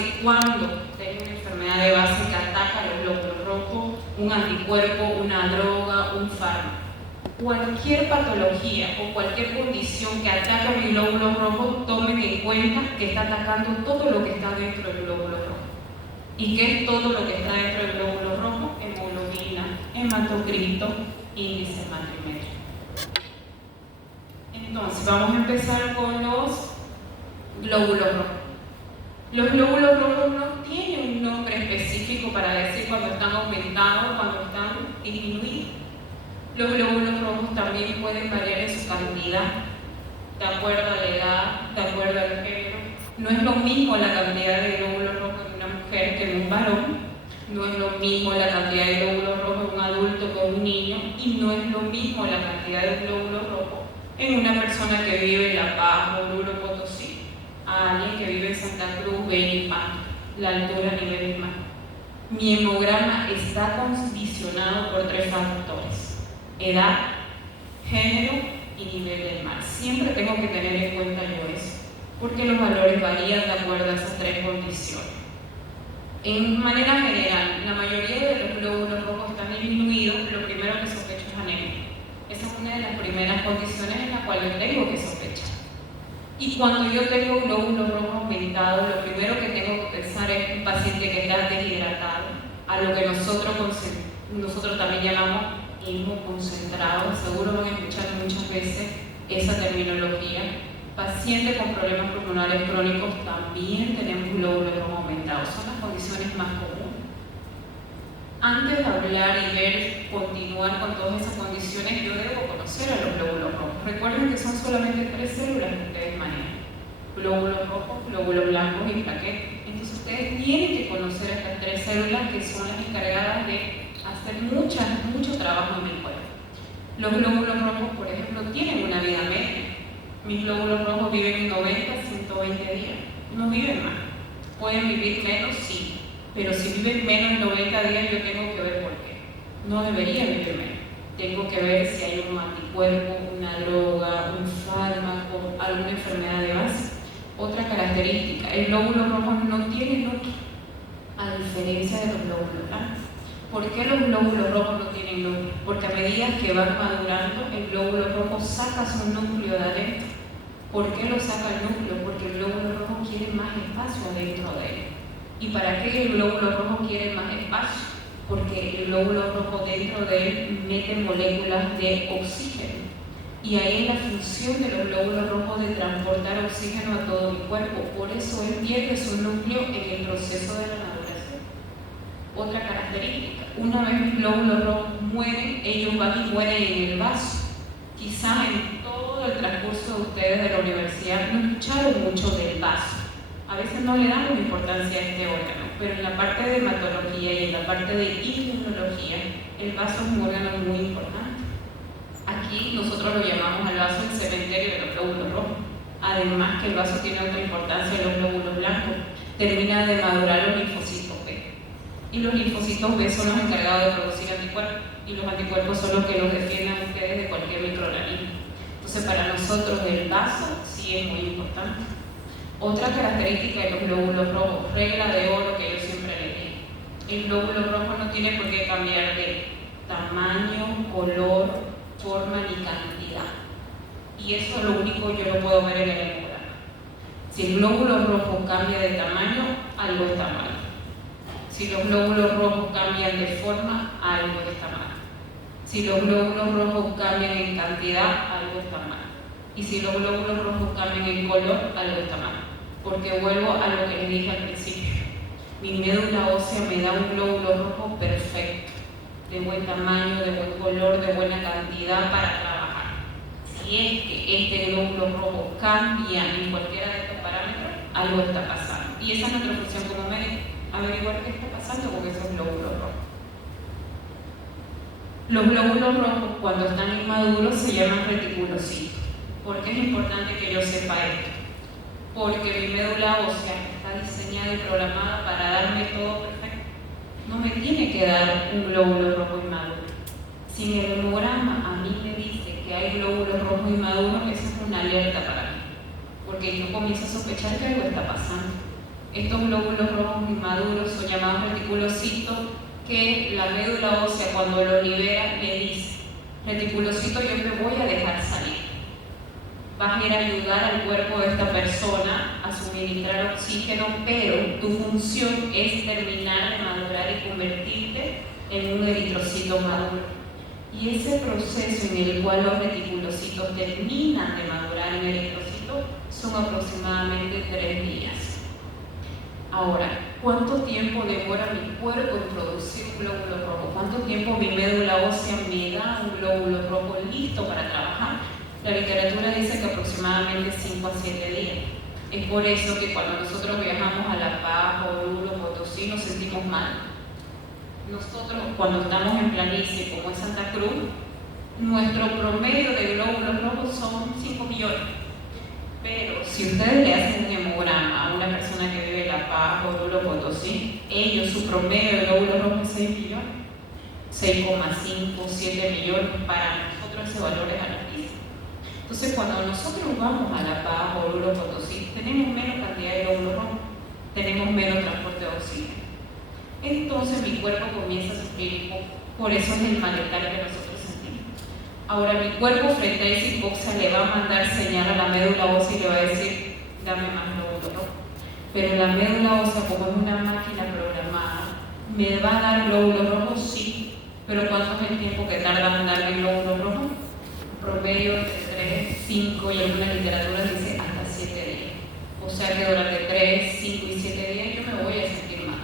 base, cuando tengo una enfermedad de base que ataca los glóbulos rojos, un anticuerpo, una droga, un fármaco. Cualquier patología o cualquier condición que ataque mi glóbulo rojo, tomen en cuenta que está atacando todo lo que está dentro del glóbulo rojo. ¿Y qué es todo lo que está dentro del glóbulo rojo? Hemoglobina, hematocrito, índice hematocrítico. Entonces, vamos a empezar con los glóbulos rojos. Los glóbulos rojos no tienen un nombre específico para decir cuando están aumentados, cuando están disminuidos. Los glóbulos rojos también pueden variar en su cantidad, de acuerdo a la edad, de acuerdo al género. No es lo mismo la cantidad de glóbulos rojos en una mujer que en un varón, no es lo mismo la cantidad de glóbulos rojos en un adulto que en un niño, y no es lo mismo la cantidad de glóbulos rojos en una persona que vive en La Paz, Oruro, Potosí, a alguien que vive en Santa Cruz, Benipan, la altura a nivel del mar. Mi hemograma está condicionado por 3 factores: edad, género y nivel del mar. Siempre tengo que tener en cuenta yo eso, porque los valores varían de acuerdo a esas 3 condiciones. En manera general, la mayoría de los glóbulos rojos están disminuidos. Lo primero que sospecho es anemia. Esa es una de las primeras condiciones en las cuales tengo que sospechar. Y cuando yo tengo glóbulos rojos aumentados, lo primero que tengo que pensar es un paciente que está deshidratado, a lo que nosotros también llamamos hemo concentrado. Seguro van a escuchar muchas veces esa terminología. Pacientes con problemas pulmonares crónicos también tenemos glóbulos rojos aumentados. Son las condiciones más comunes. Antes de hablar y continuar con todas esas condiciones, yo debo conocer a los glóbulos rojos. Recuerden que son solamente 3 células que ustedes manejan: glóbulos rojos, glóbulos blancos y plaquetas. Entonces ustedes tienen que conocer a estas 3 células que son las encargadas de hacer mucho trabajo en el cuerpo. Los glóbulos rojos, por ejemplo, tienen una vida media. Mis glóbulos rojos viven 90 a 120 días. No viven más. ¿Pueden vivir menos? Sí. Pero si viven menos de 90 días, yo tengo que ver por qué. No debería vivir menos. Tengo que ver si hay un anticuerpo, una droga, un fármaco, alguna enfermedad de base. Otra característica: el glóbulo rojo no tiene núcleo, a diferencia de los glóbulos blancos. ¿Por qué los glóbulos rojos no tienen núcleo? Porque a medida que van madurando, el glóbulo rojo saca su núcleo de adentro. ¿Por qué lo saca el núcleo? Porque el glóbulo rojo quiere más espacio adentro de él. ¿Y para qué el glóbulo rojo quiere más espacio? Porque el glóbulo rojo dentro de él mete moléculas de oxígeno. Y ahí es la función de los glóbulos rojos, de transportar oxígeno a todo el cuerpo. Por eso él pierde su núcleo en el proceso de la maduración. Otra característica: una vez mis glóbulos rojos mueren, ellos van y mueren en el vaso. Quizás en todo el transcurso de ustedes de la universidad no escucharon mucho del vaso. A veces no le damos importancia a este órgano, pero en la parte de hematología y en la parte de inmunología, el vaso es un órgano muy importante. Aquí nosotros lo llamamos al vaso el cementerio de los glóbulos rojos. Además que el vaso tiene otra importancia en los glóbulos blancos. Termina de madurar los linfocitos B. Y los linfocitos B son los encargados de producir anticuerpos. Y los anticuerpos son los que los defienden a ustedes de cualquier microorganismo. Entonces, para nosotros el vaso sí es muy importante. Otra característica de los glóbulos rojos, regla de oro que yo siempre les digo: el glóbulo rojo no tiene por qué cambiar de tamaño, color, forma ni cantidad. Y eso es lo único que yo lo puedo ver en el hemograma. Si el glóbulo rojo cambia de tamaño, algo está mal. Si los glóbulos rojos cambian de forma, algo está mal. Si los glóbulos rojos cambian en cantidad, algo está mal. Y si los glóbulos rojos cambian en color, algo está mal. Porque vuelvo a lo que les dije al principio: mi médula ósea me da un glóbulo rojo perfecto, de buen tamaño, de buen color, de buena cantidad para trabajar. Si es que este glóbulo rojo cambia en cualquiera de estos parámetros, algo está pasando. Y esa es nuestra función como médico: averiguar qué está pasando con esos glóbulos rojos. Los glóbulos rojos, cuando están inmaduros, se llaman reticulocitos. ¿Por qué es importante que yo sepa esto? Porque mi médula ósea está diseñada y programada para darme todo perfecto. No me tiene que dar un glóbulo rojo inmaduro. Si mi hemograma a mí me dice que hay glóbulos rojos inmaduros, eso es una alerta para mí, porque yo comienzo a sospechar que algo está pasando. Estos glóbulos rojos inmaduros son llamados reticulocitos, que la médula ósea cuando lo libera le dice: reticulocito, yo te voy a dejar salir. Vas a ir a ayudar al cuerpo de esta persona a suministrar oxígeno, pero tu función es terminar de madurar y convertirte en un eritrocito maduro. Y ese proceso en el cual los reticulocitos terminan de madurar en eritrocito son aproximadamente 3 días. Ahora, ¿cuánto tiempo demora mi cuerpo en producir un glóbulo rojo? ¿Cuánto tiempo mi médula ósea me da un glóbulo rojo listo para trabajar? La literatura dice que aproximadamente 5 a 7 días. Es por eso que cuando nosotros viajamos a La Paz, Oruro, Potosí, nos sentimos mal. Nosotros, cuando estamos en planicie, como es Santa Cruz, nuestro promedio de glóbulos rojos son 5 millones. Pero si ustedes le hacen un hemograma a una persona que vive en La Paz, Oruro, Potosí, su promedio de glóbulos rojos es 6 millones. 6,5, 7 millones, para nosotros ese valor es altísimo. Entonces, cuando nosotros vamos a La Paz, Oruro, Potosí, tenemos menos cantidad de glóbulos rojos, tenemos menos transporte de oxígeno. Entonces mi cuerpo comienza a sufrir, por eso es el malestar que nosotros sentimos. Ahora, mi cuerpo frente a esa hipoxia le va a mandar señal a la médula ósea y le va a decir: dame más glóbulos rojos. Pero la médula ósea, como es una máquina programada, ¿me va a dar glóbulos rojos? Sí. Pero ¿cuánto es el tiempo que tarda en darme glóbulos rojos? Promedio entre 3, 5 y alguna literatura dice hasta 7 días. O sea que durante 3, 5 y 7 días yo me voy a sentir mal.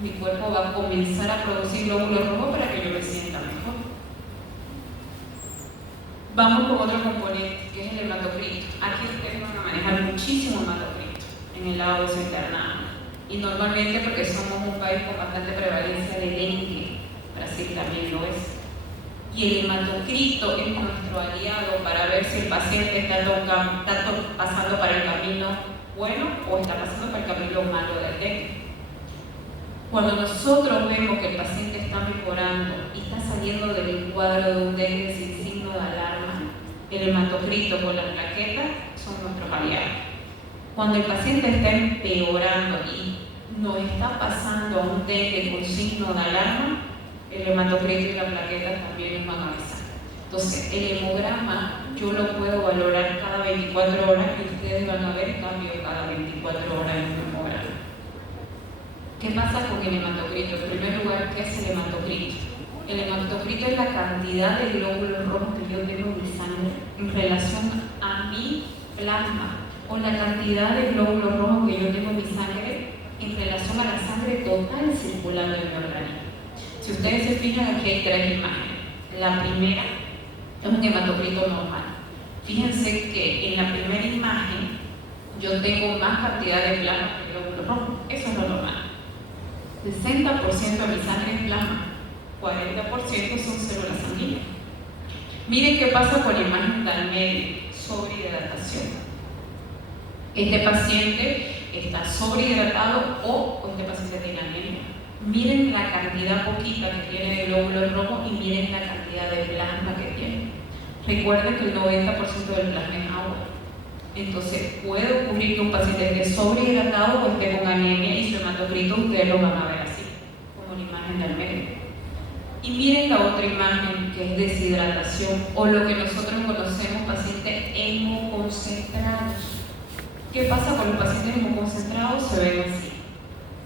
Mi cuerpo va a comenzar a producir glóbulos rojos para que yo me sienta mejor. Vamos con otro componente, que es el hematocrito. Aquí ustedes van a manejar muchísimo hematocrito en el lado internado. Y normalmente, porque somos un país con bastante prevalencia de dengue, Brasil también lo es. Y el hematocrito es nuestro aliado para ver si el paciente está pasando para el camino bueno o está pasando para el camino malo del dengue. Cuando nosotros vemos que el paciente está mejorando y está saliendo del cuadro de un dengue sin signo de alarma, el hematocrito con las plaquetas son nuestros aliados. Cuando el paciente está empeorando y nos está pasando a un dengue con signo de alarma, el hematocrito y las plaquetas también nos van a avisar. Entonces, el hemograma yo lo puedo valorar cada 24 horas y ustedes van a ver cambio cada 24 horas en un hemograma. ¿Qué pasa con el hematocrito? En primer lugar, ¿qué es el hematocrito? El hematocrito es la cantidad de glóbulos rojos que yo tengo en mi sangre en relación a mi plasma, o la cantidad de glóbulos rojos que yo tengo en mi sangre en relación a la sangre total circulando en mi organismo. Si ustedes se fijan, aquí hay 3 imágenes. La primera es un hematocrito normal. Fíjense que en la primera imagen yo tengo más cantidad de plasma que glóbulos rojos. Eso es lo normal. 60% de mi sangre es plasma, 40% son células sanguíneas. Miren qué pasa con la imagen del medio: sobrehidratación. Este paciente está sobrehidratado o este paciente tiene anemia. Miren la cantidad poquita que tiene de glóbulos rojos y miren la cantidad de plasma que tiene. Recuerden que el 90% del plasma es agua. Entonces puede ocurrir que un paciente esté sobrehidratado o esté con anemia y su hematocrito ustedes lo van a ver así, como la imagen del medio. Y miren la otra imagen, que es deshidratación, o lo que nosotros conocemos pacientes hemoconcentrados. ¿Qué pasa con los pacientes hemoconcentrados? Se ven así.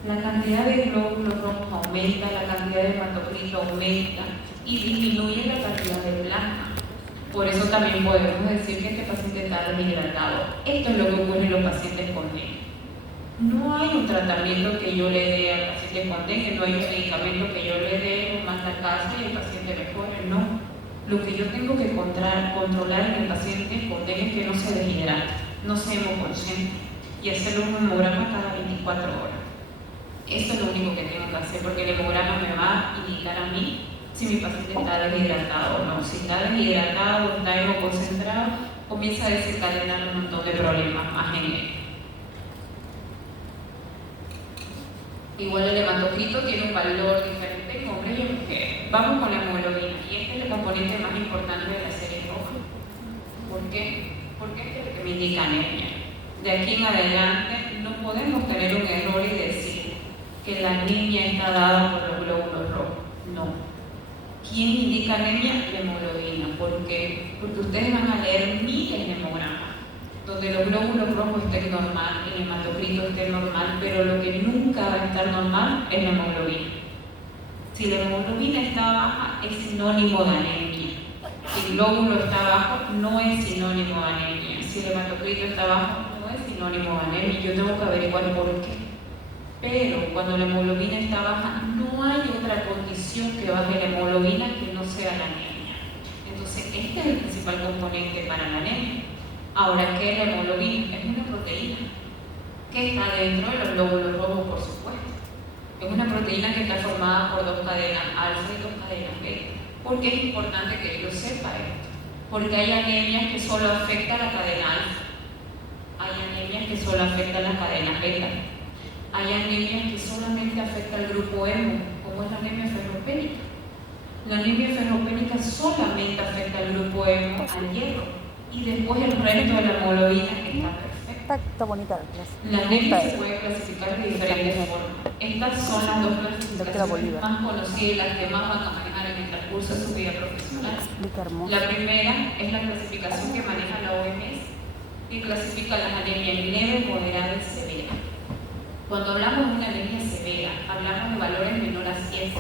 La cantidad de glóbulos rojos aumenta, la cantidad de hematocrito aumenta y disminuye la cantidad de plasma. Por eso también podemos decir que este paciente está deshidratado. Esto es lo que ocurre en los pacientes con dengue. No hay un tratamiento que yo le dé al paciente con dengue, no hay un medicamento que yo le dé, lo manda a casa y el paciente mejore, no. Lo que yo tengo que controlar en el paciente con dengue es que no se deshidrate, no se hemoconcentre y hacerle un hemograma cada 24 horas. Eso es lo único que tengo que hacer, porque el hemograma me va a indicar a mí si mi paciente está deshidratado o no. Si está deshidratado o está hemoconcentrado, comienza a desencadenar un montón de problemas más en él. Igual el hematocrito tiene un valor diferente en hombres y en mujeres. Vamos con la hemoglobina, y este es el componente más importante de la serie roja. ¿Por qué? Porque este es el que me indica anemia. De aquí en adelante no podemos tener un error y decir que la anemia está dada por los glóbulos rojos. No. ¿Quién indica anemia? La hemoglobina. ¿Por qué? Porque ustedes van a leer miles de hemogramas donde los glóbulos rojos estén normal, el hematocrito esté normal, pero lo que nunca va a estar normal es la hemoglobina. Si la hemoglobina está baja, es sinónimo de anemia. Si el glóbulo está bajo, no es sinónimo de anemia. Si el hematocrito está bajo, no es sinónimo de anemia. Yo tengo que averiguar por qué. Pero cuando la hemoglobina está baja, no hay otra condición que baje la hemoglobina que no sea la anemia. Entonces, este es el principal componente para la anemia. Ahora, ¿qué es la hemoglobina? Es una proteína que está dentro de los glóbulos rojos, por supuesto. Es una proteína que está formada por dos cadenas alfa y dos cadenas beta. ¿Por qué es importante que yo sepa esto? Porque hay anemias que solo afectan a la cadena alfa. Hay anemias que solo afectan a la cadena beta. Hay anemias que solamente afectan al grupo hemo, como es la anemia ferropénica. La anemia ferropénica solamente afecta al grupo hemo, al hierro, y después el resto de la hemoglobina está perfecta. Está bonita la clase. La anemia se puede clasificar de diferentes formas. Estas son las dos clasificaciones más conocidas y las que más van a manejar en el transcurso de su vida profesional. La primera es la clasificación que maneja la OMS, que clasifica las anemias leve, moderada y severa. Cuando hablamos de una anemia severa, hablamos de valores menores a 7.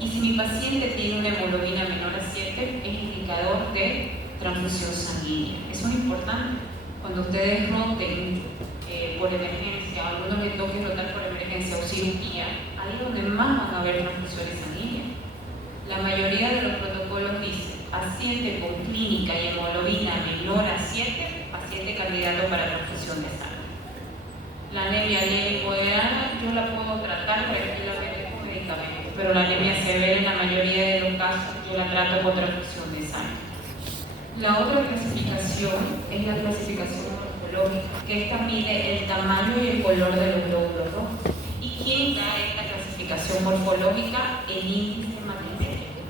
Y si mi paciente tiene una hemoglobina menor a 7, es indicador de transfusión sanguínea. Eso es importante. Cuando ustedes roten por emergencia, algunos les toque rotar por emergencia o cirugía, ahí es donde más van a haber transfusiones sanguíneas. La mayoría de los protocolos dicen paciente con clínica y hemoglobina menor a 7, paciente candidato para transfusión de sangre. La anemia leve y moderada yo la puedo tratar tranquilamente con medicamentos, pero la anemia severa en la mayoría de los casos yo la trato con transfusión de sangre. La otra clasificación es la clasificación morfológica, que esta mide el tamaño y el color de los glóbulos rojos. ¿Y quién da esta clasificación morfológica? El índice matrimétrico.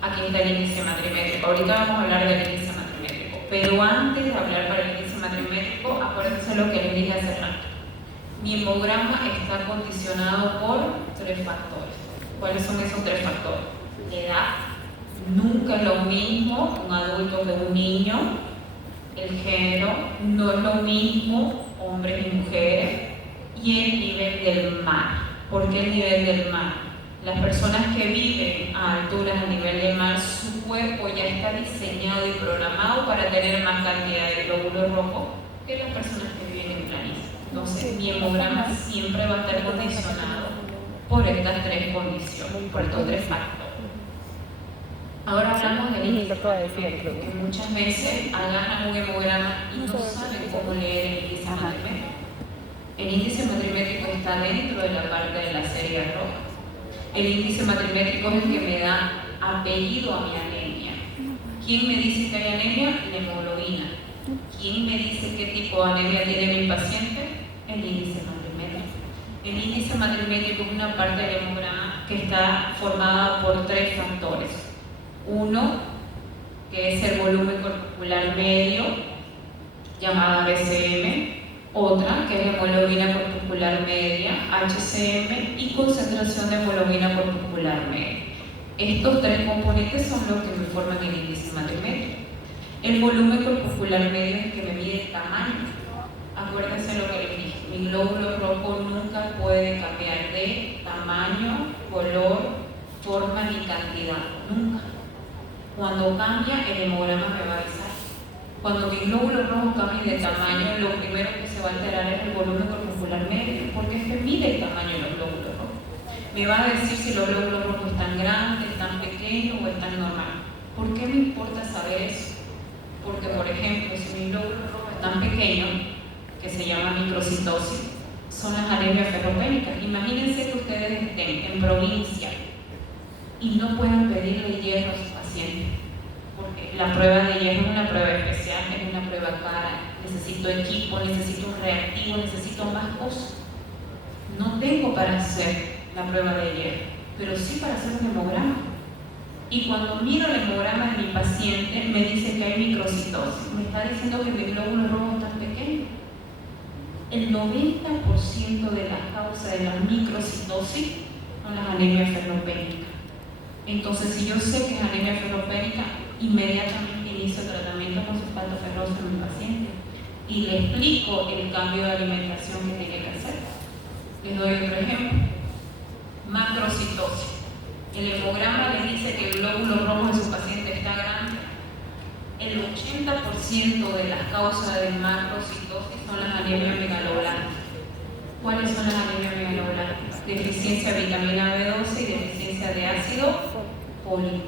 Aquí está el índice matrimétrico. Ahorita vamos a hablar del índice matrimétrico, pero antes de hablar para el índice matrimétrico, acuérdense lo que les dije hace rato. Mi hemograma está condicionado por 3 factores. ¿Cuáles son esos 3 factores? La edad. Nunca es lo mismo un adulto que un niño. El género no es lo mismo hombres y mujeres. Y el nivel del mar. ¿Por qué el nivel del mar? Las personas que viven a alturas a nivel del mar, su cuerpo ya está diseñado y programado para tener más cantidad de glóbulos rojos que las personas que viven en planicie. Entonces, mi hemograma siempre va a estar condicionado por estas 3 condiciones, por estos 3 factores. Ahora hablamos del índice matrimétrico, que muchas veces agarran un hemograma y no saben cómo leer el índice matrimétrico. El índice matrimétrico está dentro de la parte de la serie roja. El índice matrimétrico es el que me da apellido a mi anemia. ¿Quién me dice que hay anemia? La hemoglobina. ¿Quién me dice qué tipo de anemia tiene mi paciente? El índice matrimétrico. El índice matrimétrico es una parte del hemograma que está formada por 3 factores. Uno, que es el volumen corpuscular medio, llamada BCM. Otra, que es hemoglobina corpuscular media, HCM, y concentración de hemoglobina corpuscular media. Estos 3 componentes son los que me forman el índice matrimétrico. El volumen corpuscular medio es el que me mide el tamaño. Acuérdense lo que les dije, mi glóbulo rojo nunca puede cambiar de tamaño, color, forma ni cantidad, nunca. Cuando cambia, el hemograma me va a avisar. Cuando mi glóbulo rojo cambia de tamaño, lo primero que se va a alterar es el volumen corpuscular medio, porque es que mide el tamaño de los glóbulos rojos. Me va a decir si los glóbulos rojos están grandes, están pequeños o están normales. ¿Por qué me importa saber eso? Porque, por ejemplo, si mis glóbulos rojos están pequeños, que se llama microcitosis, son las anemias ferropénicas. Imagínense que ustedes estén en provincia y no puedan pedirle hierro a sus pacientes, porque la prueba de hierro es una prueba especial, es una prueba cara, necesito equipo, necesito un reactivo, necesito más cosas. No tengo para hacer la prueba de hierro, pero sí para hacer un hemograma. Y cuando miro el hemograma de mi paciente, me dice que hay microcitosis, me está diciendo que mis glóbulos rojos están pequeños. El 90% de las causas de las microcitosis son las anemias ferropénicas. Entonces, si yo sé que es anemia ferropénica, inmediatamente inicio tratamiento con sulfato ferroso en mi paciente y le explico el cambio de alimentación que tiene que hacer. Les doy otro ejemplo. Macrocitosis. El hemograma le dice que el glóbulo rojo de su paciente está grande. El 80% de las causas de macrocitosis son las anemias megaloblastas. ¿Cuáles son las anemias megaloblastas? Deficiencia de vitamina B12 y deficiencia de ácido fólico.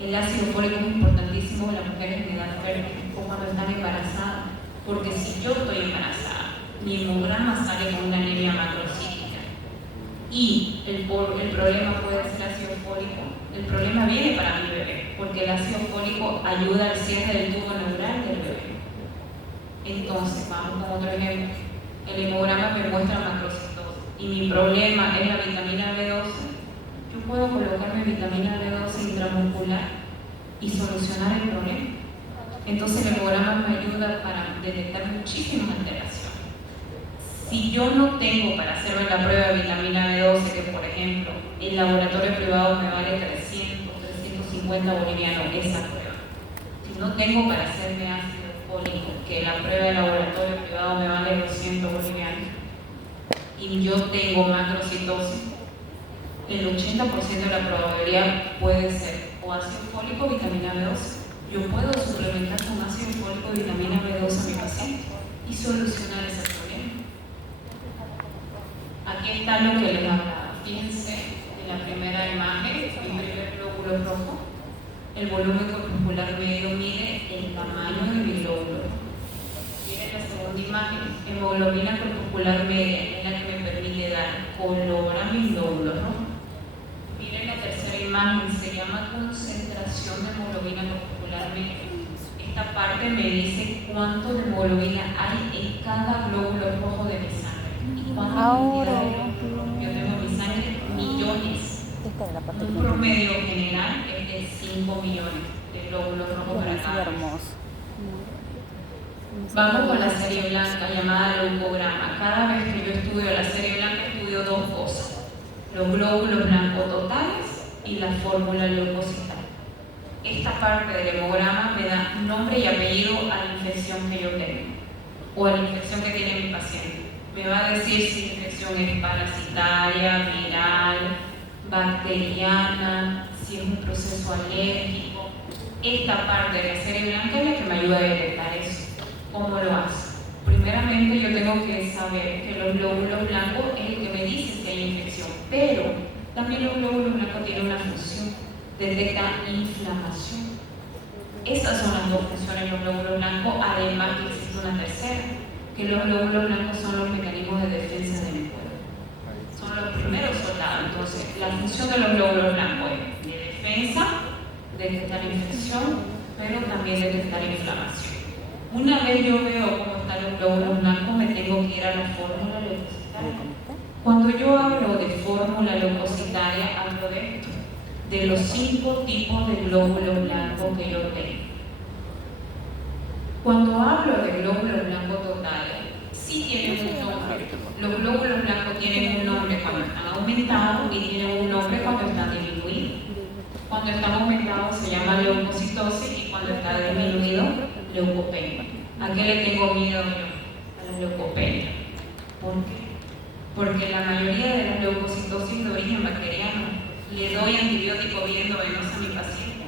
El ácido fólico es importantísimo en las mujeres en edad fértil o cuando están embarazadas, porque si yo estoy embarazada, mi hemograma sale con una anemia macrocítica y el problema puede ser ácido fólico. El problema viene para mi bebé, porque el ácido fólico ayuda al cierre del tubo neural del bebé. Entonces, vamos con otro ejemplo. El hemograma me muestra macrocitosis y mi problema es la vitamina B12. Yo puedo colocarme vitamina B12 intramuscular y solucionar el problema. Entonces, el hemograma me ayuda para detectar muchísimas alteraciones. Si yo no tengo para hacerme la prueba de vitamina B12, que por ejemplo el laboratorio privado me vale 350 bolivianos esa prueba. Si no tengo para hacerme ácido fólico, que la prueba de laboratorio privado me vale 200 bolivianos, y yo tengo macrocitosis, el 80% de la probabilidad puede ser o ácido fólico o vitamina B12. Yo puedo suplementar con ácido fólico y vitamina B12 a mi paciente y solucionar ese problema. Aquí está lo que les hablaba. Fíjense en la primera imagen, el primer glóbulo rojo, el volumen corpuscular medio mide el tamaño de mi glóbulo. Miren la segunda imagen, hemoglobina corpuscular media, es la que me permite dar color a mi glóbulo rojo. Miren la tercera imagen, se llama concentración de hemoglobina corpuscular media. Esta parte me dice cuánto de hemoglobina hay en cada glóbulo rojo de mi sangre. ¿Y cuántas cantidades de glóbulos rojos yo tengo en mi sangre? Millones. Un promedio general es de 5 millones de glóbulos rojos para cada vez. Vamos con la serie blanca llamada leucograma. Cada vez que yo estudio la serie blanca, estudio dos cosas: los glóbulos blancos totales y la fórmula leucocital. Esta parte del hemograma me da nombre y apellido a la infección que yo tengo o a la infección que tiene mi paciente. Me va a decir si la infección es parasitaria, viral, bacteriana, si es un proceso alérgico. Esta parte de la serie blanca es la que me ayuda a detectar eso. ¿Cómo lo hace? Primeramente yo tengo que saber que los glóbulos blancos es el que me dice si hay infección, pero también los glóbulos blancos tienen una función: detecta inflamación. Esas son las dos funciones de los glóbulos blancos, además que existe una tercera, que los glóbulos blancos son los mecanismos de defensa de mi cuerpo. Son los primeros soldados. Entonces, la función de los glóbulos blancos es de defensa, detectar infección, pero también detectar inflamación. Una vez yo veo cómo están los glóbulos blancos, me tengo que ir a la fórmula leucocitaria. Cuando yo hablo de fórmula leucocitaria, hablo de esto, de los 5 tipos de glóbulos blancos que yo tengo. Cuando hablo de glóbulos blancos totales, sí tienen un nombre. Los glóbulos blancos tienen un nombre cuando están aumentados y tienen un nombre cuando están disminuidos. Cuando están aumentados se llama leucocitosis y cuando está disminuido, leucopenia. ¿A qué le tengo miedo yo? A la leucopenia. ¿Por qué? Porque la mayoría de las leucocitosis de origen bacteriano, le doy antibiótico vía endovenosa a mi paciente,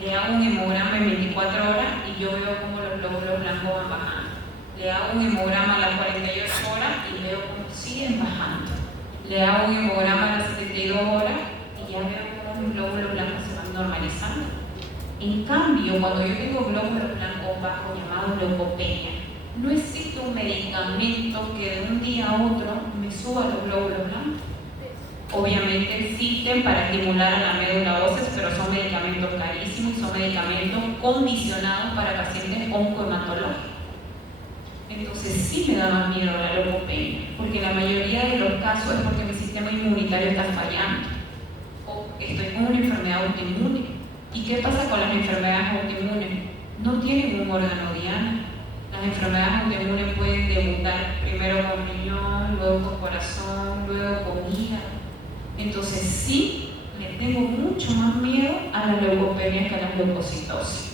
le hago un hemograma en 24 horas y yo veo cómo los glóbulos blancos van bajando. Le hago un hemograma a las 48 horas y veo cómo siguen bajando. Le hago un hemograma a las 72 horas y ya veo cómo los glóbulos blancos se van normalizando. En cambio, cuando yo tengo glóbulos blancos bajos llamados leucopenia, no existe un medicamento que de un día a otro me suba los glóbulos blancos. Obviamente existen para estimular a la médula ósea, pero son medicamentos carísimos, son medicamentos condicionados para pacientes oncohematológicos. Entonces sí me da más miedo la leucopenia, porque la mayoría de los casos es porque mi sistema inmunitario está fallando o estoy con una enfermedad autoinmune. ¿Y qué pasa con las enfermedades autoinmunes? No tienen un órgano diana. Las enfermedades autoinmunes pueden debutar primero con riñón, luego con corazón, luego con hígado. Entonces sí, le tengo mucho más miedo a la leucopenia que a la leucocitosis.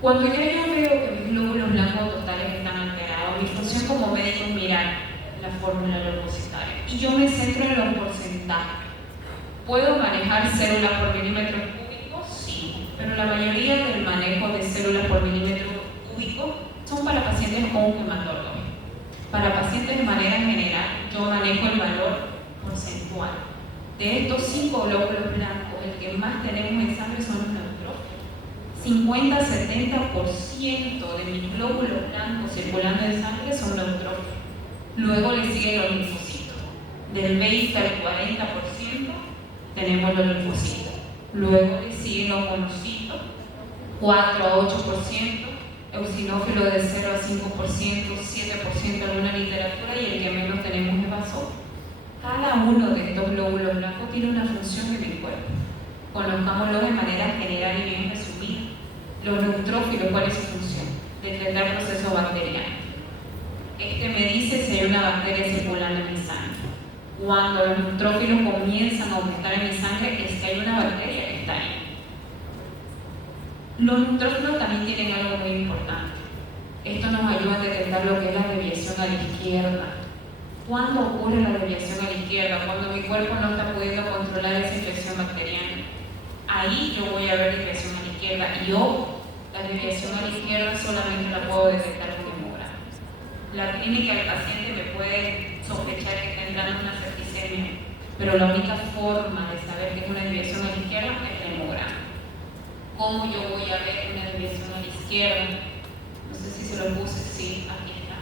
Cuando ya yo veo que mis glóbulos blancos totales están alterados, mi función como médico es mirar la fórmula leucocitaria y yo me centro en los porcentajes. ¿Puedo manejar células por milímetro cúbico? Sí, pero la mayoría del manejo de células por milímetro cúbico son para pacientes con hematología. Para pacientes de manera general, yo manejo el valor porcentual. De estos 5 glóbulos blancos, el que más tenemos en sangre son los neutrófilos. 50-70% de mis glóbulos blancos circulando en sangre son neutrófilos. Luego le siguen los linfocitos. Del 20 al 40% tenemos los linfocitos. Luego le siguen los monocitos, 4 a 8%, eosinófilos de 0 a 5%, 7% en una literatura, y el que menos tenemos es basófilo. Cada uno de estos glóbulos blancos tiene una función en el cuerpo. Conozcámoslo de manera general y bien resumida. Los neutrófilos, ¿cuál es su función? Detectar procesos bacterianos. Este me dice si hay una bacteria circulando en mi sangre. Cuando los neutrófilos comienzan a aumentar en mi sangre, es que hay una bacteria que está ahí. Los neutrófilos también tienen algo muy importante. Esto nos ayuda a detectar lo que es la desviación a la izquierda. ¿Cuándo ocurre la desviación a la izquierda? Cuando mi cuerpo no está pudiendo controlar esa infección bacteriana. Ahí yo voy a ver desviación a la izquierda. Y la desviación a la izquierda solamente la puedo detectar con hemograma. La clínica del paciente me puede sospechar que está entrando una septicemia, pero la única forma de saber que es una desviación a la izquierda es el hemograma. ¿Cómo yo voy a ver una desviación a la izquierda? No sé si se lo puse, sí, aquí está.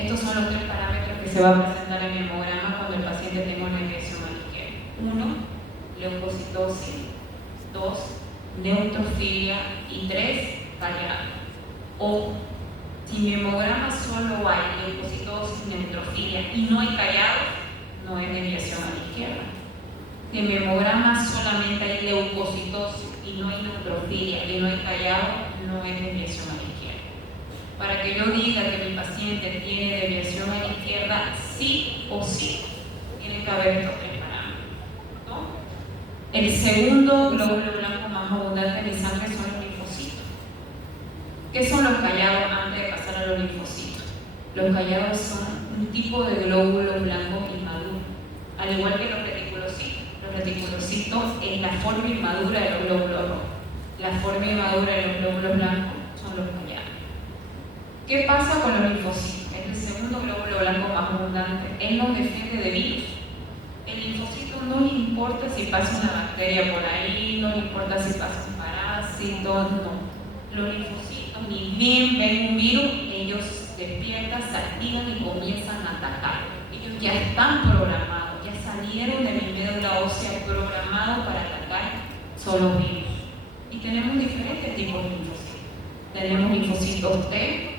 Estos son los 3 parámetros que se va a presentar en el hemograma cuando el paciente tenga una desviación a la izquierda. 1, leucocitosis. 2, neutrofilia. Y 3, callado. O si mi hemograma solo hay leucocitosis, neutrofilia y no hay callado, no es desviación a la izquierda. Si en mi hemograma solamente hay leucocitosis y no hay neutrofilia y no hay callado, no es desviación a la izquierda. Para que yo diga que mi paciente tiene desviación a la izquierda, sí o sí, tiene que haber estos 3 parámetros, ¿no? El segundo glóbulo blanco más abundante en mi sangre son los linfocitos. ¿Qué son los callados antes de pasar a los linfocitos? Los callados son un tipo de glóbulo blanco inmaduro, al igual que los reticulocitos. Los reticulocitos es la forma inmadura de los glóbulos rojos. La forma inmadura de los glóbulos blancos son los callados. ¿Qué pasa con los linfocitos? Es el segundo glóbulo blanco más abundante. Él nos defiende de virus. El linfocito no le importa si pasa una bacteria por ahí, no le importa si pasa un parásito, no. Los linfocitos ni bien ven un virus, ellos despiertan, se activan y comienzan a atacar. Ellos ya están programados, ya salieron de mi médula ósea programados para atacar solo virus. Y tenemos diferentes tipos de linfocitos. Tenemos linfocitos T,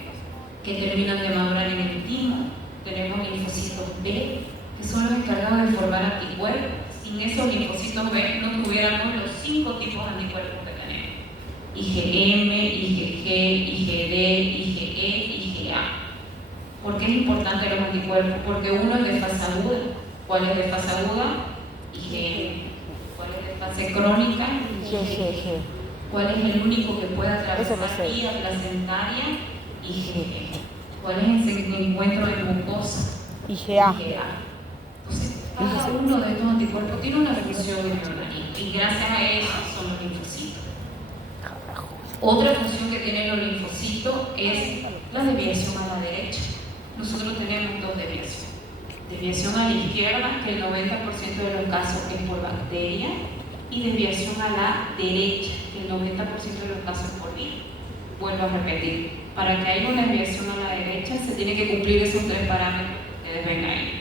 que terminan de madurar en el timo. Tenemos linfocitos B, que son los encargados de formar anticuerpos. Sin esos linfocitos B no tuviéramos los 5 tipos de anticuerpos que tenemos: IgM, IgG, IgD, IgE, IgA. ¿Por qué es importante los anticuerpos? Porque uno es de fase aguda. ¿Cuál es de fase aguda? IgM. ¿Cuál es de fase crónica? IgG. ¿Cuál es el único que puede atravesar vía placentaria? IgG. ¿Cuál es ese encuentro de mucosa? IgA. Entonces, cada uno de estos anticuerpos tiene una función en el organismo y gracias a eso son los linfocitos. Otra función que tienen los linfocitos es la desviación a la derecha. Nosotros tenemos 2 desviaciones. Desviación a la izquierda, que el 90% de los casos es por bacteria, y desviación a la derecha, que el 90% de los casos es por virus. Vuelvo a repetir, para que haya una desviación a la derecha se tiene que cumplir esos 3 parámetros que ustedes ven ahí.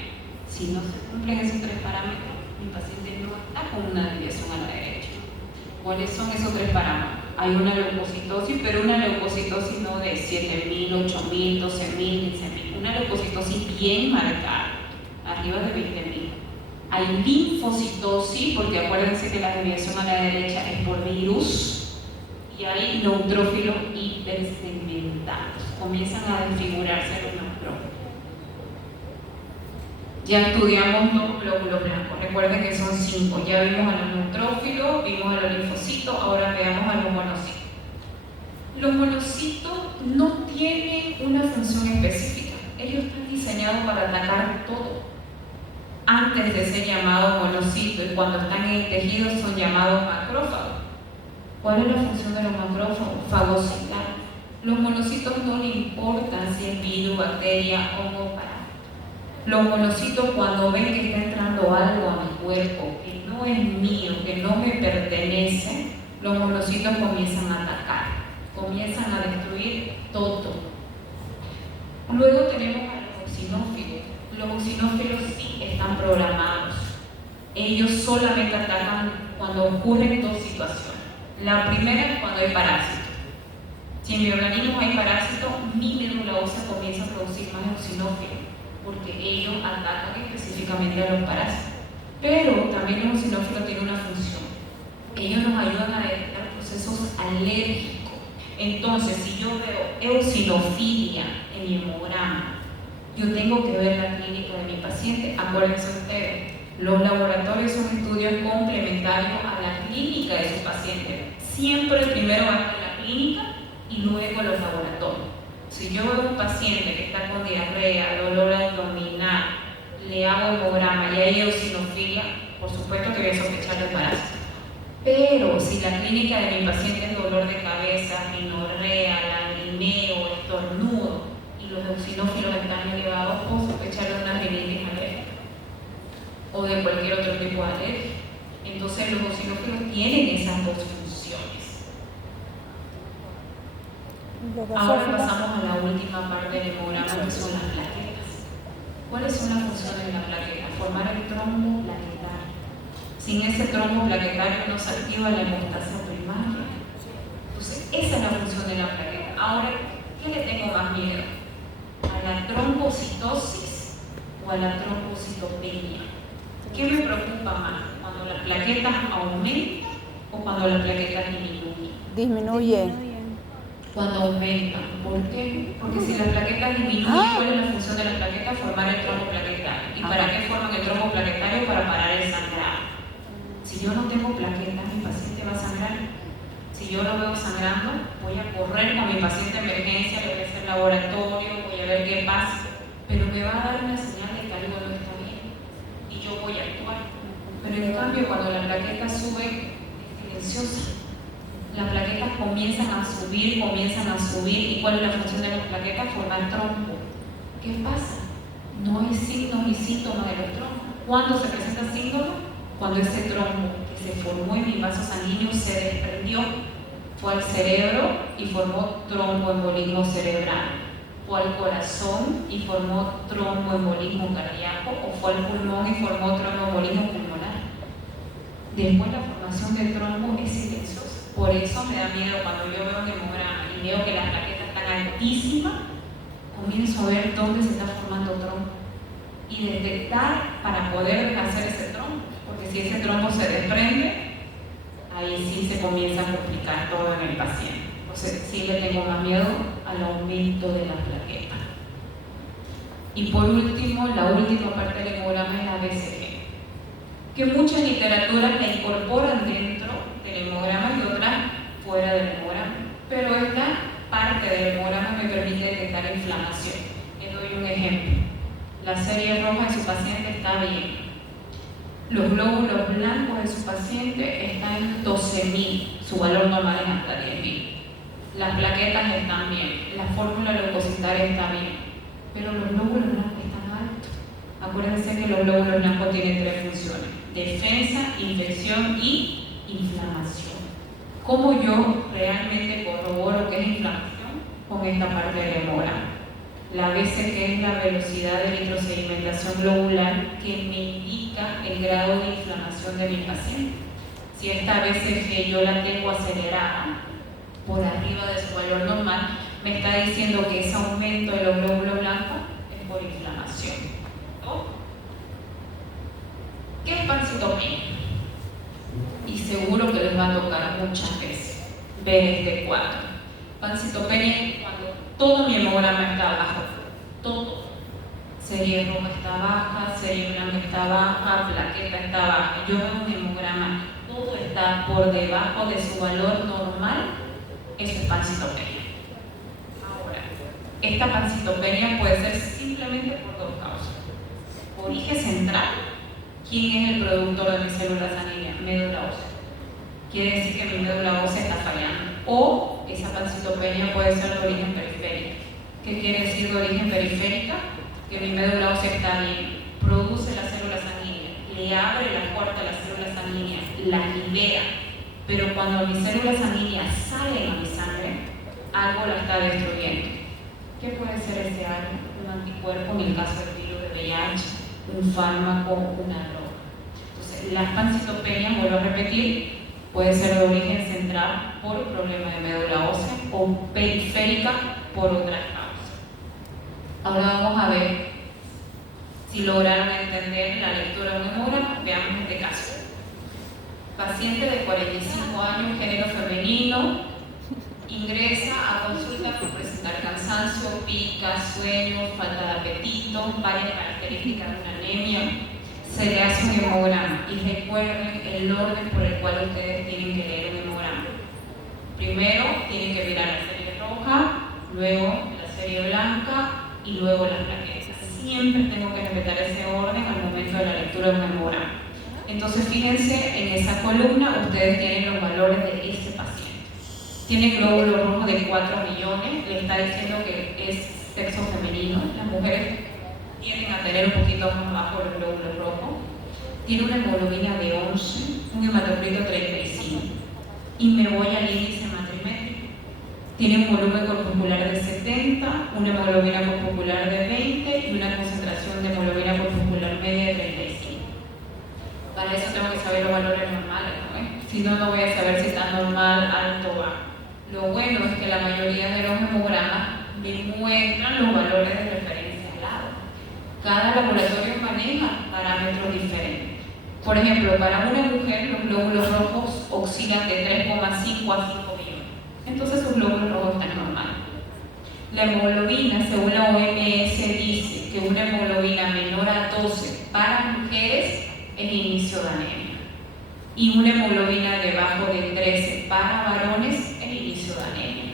Si no se cumplen esos 3 parámetros, mi paciente no está con una desviación a la derecha. ¿Cuáles son esos 3 parámetros? Hay una leucocitosis, pero una leucocitosis no de 7.000, 8.000, 12.000, 15.000. Una leucocitosis bien marcada, arriba de 20.000. Hay linfocitosis, porque acuérdense que la desviación a la derecha es por virus, y hay neutrófilos hipersegmentados, comienzan a desfigurarse los neutrófilos. Ya estudiamos los glóbulos blancos, recuerden que son 5, ya vimos a los neutrófilos, vimos a los linfocitos, ahora veamos a los monocitos. Los monocitos no tienen una función específica, ellos están diseñados para atacar todo. Antes de ser llamados monocitos y cuando están en el tejido son llamados macrófagos. ¿Cuál es la función de los macrófagos? Fagocitar. Los monocitos no le importan si es virus, bacteria, hongo, parásito. Los monocitos, cuando ven que está entrando algo a mi cuerpo que no es mío, que no me pertenece, los monocitos comienzan a atacar, comienzan a destruir todo. Luego tenemos a los eosinófilos. Los eosinófilos sí están programados. Ellos solamente atacan cuando ocurren dos situaciones. La primera es cuando hay parásitos. Si en mi organismo hay parásitos, mi médula ósea comienza a producir más eosinófilos, porque ellos atacan específicamente a los parásitos. Pero también los eosinófilos tienen una función. Ellos nos ayudan a detectar procesos alérgicos. Entonces, si yo veo eosinofilia en mi hemograma, yo tengo que ver la clínica de mi paciente. Acuérdense ustedes, los laboratorios son estudios complementarios a la clínica de su paciente. Siempre primero van a la clínica y luego los laboratorios. Si yo veo un paciente que está con diarrea, dolor abdominal, le hago hemograma y hay eosinofilia, por supuesto que voy a sospechar de parásito. Pero si la clínica de mi paciente es dolor de cabeza, rinorrea, lagrimeo, estornudo y los eosinófilos están elevados, puedo sospechar de una rinitis alérgica o de cualquier otro tipo de alergia. Entonces los eosinófilos tienen esas dos funciones. Ahora pasamos a la última parte del hemograma, que son las plaquetas. ¿Cuáles son las funciones de la plaqueta? Formar el trombo plaquetario. Sin ese trombo plaquetario no se activa la hemostasia primaria. Entonces, esa es la función de la plaqueta. Ahora, ¿qué le tengo más miedo? ¿A la trombocitosis o a la trombocitopenia? ¿Qué me preocupa más? ¿Cuando las plaquetas aumentan o cuando las plaquetas disminuyen? Disminuye. Cuando aumentan. ¿Por qué? Porque si las plaquetas disminuyen, ¿cuál es la función de las plaquetas? Formar el trombo plaquetario. ¿Y para qué forman el trombo plaquetario? Para parar el sangrado. Si yo no tengo plaquetas, mi paciente va a sangrar. Si yo lo veo sangrando, voy a correr con mi paciente a emergencia, le voy a hacer laboratorio, voy a ver qué pasa, pero me va a dar una señal de que algo no está bien y yo voy a actuar. Pero en cambio, cuando las plaquetas suben, es silenciosa. Las plaquetas comienzan a subir, ¿y cuál es la función de las plaquetas? Formar trombo. ¿Qué pasa? No hay signos ni síntomas de los trombos. ¿Cuándo se presenta síntoma? Cuando ese trombo que se formó en mi vaso sanguíneo se desprendió, fue al cerebro y formó tromboembolismo cerebral, fue al corazón y formó tromboembolismo cardíaco, o fue al pulmón y formó tromboembolismo pulmonar. Después la formación del trombo es silenciosa. Por eso me da miedo cuando yo veo un hemograma y veo que las plaquetas están altísimas, comienzo a ver dónde se está formando trombo y detectar para poder hacer ese trombo. Porque si ese trombo se desprende, ahí sí se comienza a complicar todo en el paciente. Entonces sí le tengo más miedo al aumento de las plaquetas. Y por último, la última parte del hemograma es la BCG, que muchas literaturas la incorporan dentro del hemograma y otras fuera del hemograma. Pero esta parte del hemograma me permite detectar inflamación. Les doy un ejemplo. La serie roja de su paciente está bien. Los glóbulos blancos de su paciente están en 12.000, su valor normal es hasta 10.000. Las plaquetas están bien, la fórmula leucocitaria está bien, pero los glóbulos blancos están altos. Acuérdense que los glóbulos blancos tienen tres funciones: defensa, infección y inflamación. ¿Cómo yo realmente corroboro qué es inflamación? Con esta parte del hemograma. La BCG es la velocidad de eritrosedimentación globular que me indica el grado de inflamación de mi paciente. Si esta BCG yo la tengo acelerada por arriba de su valor normal, me está diciendo que ese aumento de los glóbulos blancos es por inflamación. ¿No? ¿Qué es pancitopenia? Y seguro que les va a tocar muchas veces. ver este cuadro. Pancitopenia cuando todo mi hemograma está bajo, todo. Serie roja está baja, serie blanca está baja, plaqueta está baja. Yo veo un hemograma, todo está por debajo de su valor normal, eso es pancitopenia. Ahora, esta pancitopenia puede ser simplemente por dos causas. Origen central, ¿quién es el productor de mi célula sanguínea? Médula ósea. Quiere decir que mi médula ósea está fallando. O esa pancitopenia puede ser de origen periférico. ¿Qué quiere decir de origen periférica? Que mi médula ósea está bien, produce la célula sanguínea, le abre la puerta a la célula sanguínea, la libera, pero cuando mis células sanguíneas salen a mi sangre, algo la está destruyendo. ¿Qué puede ser ese algo? Un anticuerpo, en el caso del virus de VIH, un fármaco, una droga. Entonces, la pancitopenia, vuelvo a repetir, puede ser de origen central por problema de médula ósea o periférica por otras causas. Ahora vamos a ver si lograron entender la lectura de un hemograma. Veamos este caso. Paciente de 45 años, género femenino, ingresa a consulta por presentar cansancio, pica, sueño, falta de apetito, varias características de una anemia. Se le hace un hemograma y recuerden el orden por el cual ustedes tienen que leer un hemograma. Primero tienen que mirar la serie roja, luego la serie blanca y luego las plaquetas. Siempre tengo que respetar ese orden al momento de la lectura de un hemograma. Entonces fíjense, en esa columna ustedes tienen los valores de ese paciente. Tiene glóbulos rojos de 4 millones, le está diciendo que es sexo femenino. Las mujeres tienden a tener un poquito más bajo los glóbulos rojos. Tiene una hemoglobina de 11, un hematocrito 35. Y me voy al índice matrimétrico. Tiene un volumen corpuscular de 70, una hemoglobina corpuscular de 20 y una concentración de hemoglobina corpuscular media de 35. Para eso tengo que saber los valores normales, ¿no? Si no, no voy a saber si está normal, alto o bajo. Lo bueno es que la mayoría de los hemogramas me muestran los valores de referencia al lado. Cada laboratorio maneja parámetros diferentes. Por ejemplo, para una mujer los glóbulos rojos oscilan de 3,5 a 5 millones. Entonces sus glóbulos rojos están normales. La hemoglobina, según la OMS, dice que una hemoglobina menor a 12 para mujeres es inicio de anemia. Y una hemoglobina debajo de 13 para varones es inicio de anemia.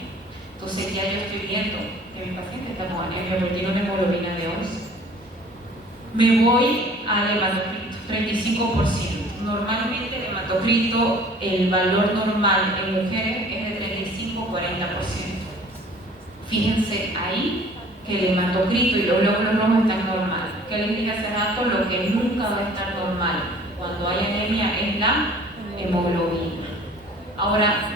Entonces ya yo estoy viendo que mi paciente está con anemia porque tiene una hemoglobina de 11. Me voy al hematocrito, 35%. Normalmente el hematocrito, el valor normal en mujeres es de 35-40%. Fíjense ahí que el hematocrito y los glóbulos rojos están normales. ¿Qué les dije hace rato? Lo que nunca va a estar normal cuando hay anemia es la hemoglobina. Ahora,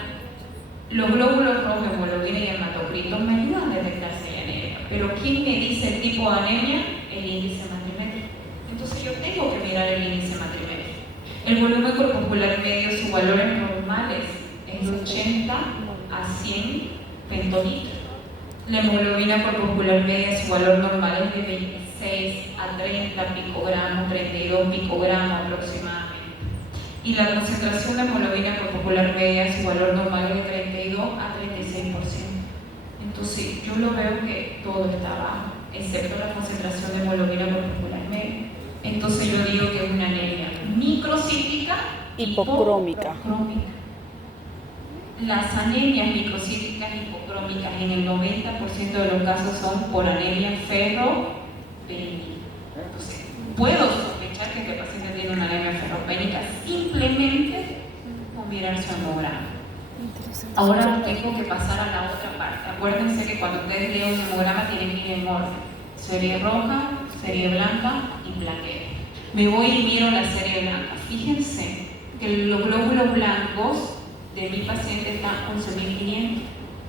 los glóbulos rojos, hemoglobina y hematocrito me ayudan a detectar si hay anemia. Pero ¿quién me dice el tipo de anemia? El índice matrimétrico. Entonces yo tengo que mirar el índice matrimétrico. El volumen corpuscular medio, sus valores normales es de 80 a 100 pentolitros. La hemoglobina corpuscular media, su valor normal es de 26 a 30 picogramos, 32 picogramos aproximadamente. Y la concentración de hemoglobina corpuscular media, su valor normal es de 32 a 36%. Entonces yo lo veo que todo está bajo, excepto la concentración de hemoglobina corpuscular media. Entonces yo digo que es una anemia microcítica hipocrómica. Las anemias microcíticas hipocrómicas en el 90% de los casos son por anemia ferropénica. Entonces, puedo sospechar que este paciente tiene una anemia ferropénica simplemente con mirar su hemograma. Ahora tengo que pasar a la otra parte. Acuérdense que cuando ustedes leen un hemograma tienen que ir en orden. Serie roja, serie blanca y plaqueta. Me voy y miro la serie blanca. Fíjense que los glóbulos blancos de mi paciente están 11.500.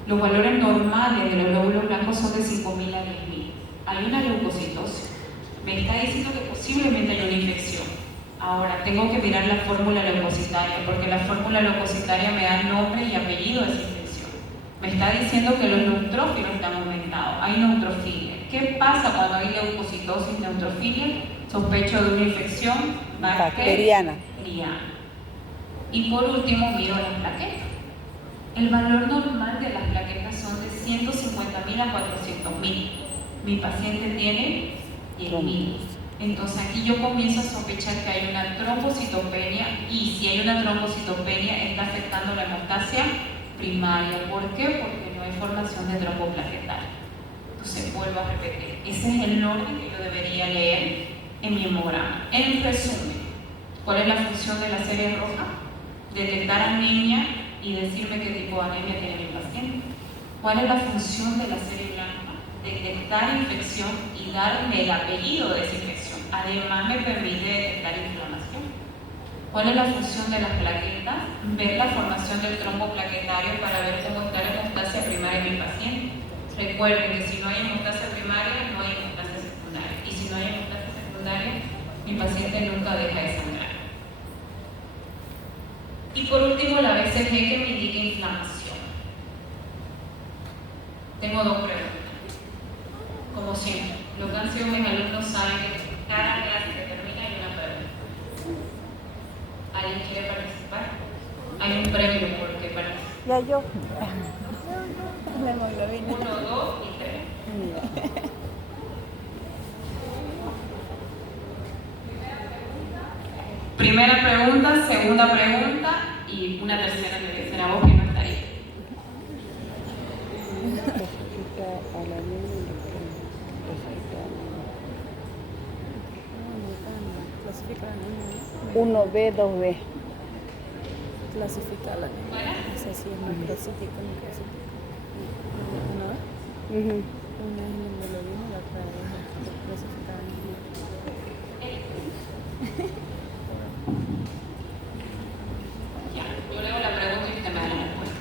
Los valores normales de los glóbulos blancos son de 5.000 a 10.000. Hay una leucocitosis. Me está diciendo que posiblemente hay una infección. Ahora, tengo que mirar la fórmula leucocitaria, porque la fórmula leucocitaria me da nombre y apellido de esa infección. Me está diciendo que los neutrófilos están aumentados, hay neutrofilia. ¿Qué pasa cuando hay leucocitosis, neutrofilia? Sospecho de una infección bacteriana. Y por último, miro las plaquetas. El valor normal de las plaquetas son de 150.000 a 400.000. Mi paciente tiene 10.000. Entonces aquí yo comienzo a sospechar que hay una trombocitopenia, y si hay una trombocitopenia está afectando la hemostasia primaria. ¿Por qué? Porque no hay formación de tromboplaquetaria. Entonces vuelvo a repetir, ese es el orden que yo debería leer en mi hemograma. En resumen, ¿cuál es la función de la serie roja? Detectar anemia y decirme qué tipo de anemia tiene mi paciente. ¿Cuál es la función de la serie blanca? Detectar infección y darme el apellido de esa infección. Además me permite detectar inflamación. ¿Cuál es la función de las plaquetas? Ver la formación del trombo plaquetario para ver cómo está la hemostasia primaria de mi paciente. Recuerden que si no hay hemostasia primaria, no hay hemostasia secundaria. Y si no hay hemostasia secundaria, mi paciente nunca deja de sangrar. Y por último, la BCG, que me indica inflamación. Tengo dos preguntas. Como siempre, los que han sido mis alumnos saben que cada clase que termina hay una pregunta. ¿Alguien quiere participar? Hay un premio por que participe. Ya yo. La hemoglobina. 1, 2 y 3. Primera pregunta, segunda pregunta y una tercera que será vos que no estaría. Uno B, 2B. Clasifica la anemia. No sé si es macrocítica o microcítica. ¿No? Una es hemoglobina y la otra es clasificada anemia. Ya, yo leo la pregunta y usted me da la respuesta.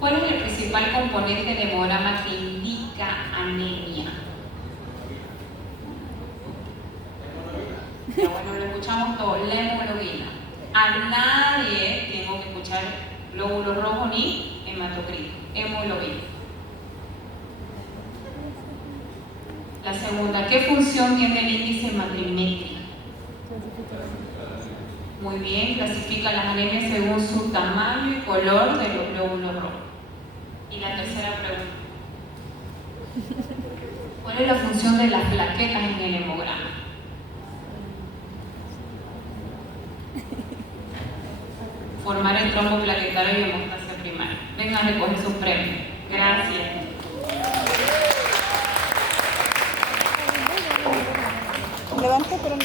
¿Cuál es el principal componente del hemograma que indica anemia? Ya, bueno, lo escuchamos todo, la hemoglobina. A nadie tengo que escuchar glóbulo rojo ni hematocrito, hemoglobina. La segunda, ¿qué función tiene el índice matrimétrico? Muy bien, clasifica las anemias según su tamaño y color de los glóbulos rojos. Y la tercera pregunta, ¿cuál es la función de las plaquetas en el hemograma? Formar el trombo plaquetario y hemostasia primaria. Vengan a recoger sus premios. Gracias. Levanta, pero